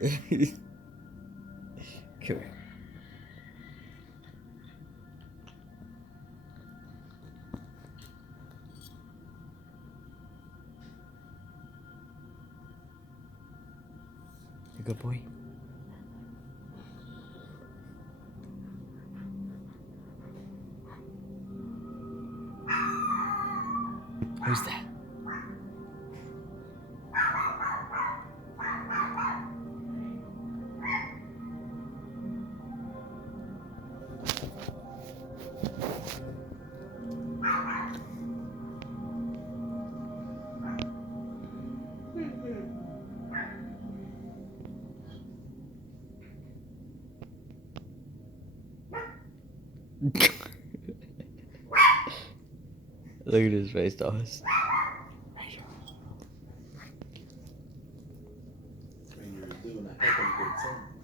Come here. You good boy? Who's that? Look at his face, Thomas. And you're doing a heck of a good thing.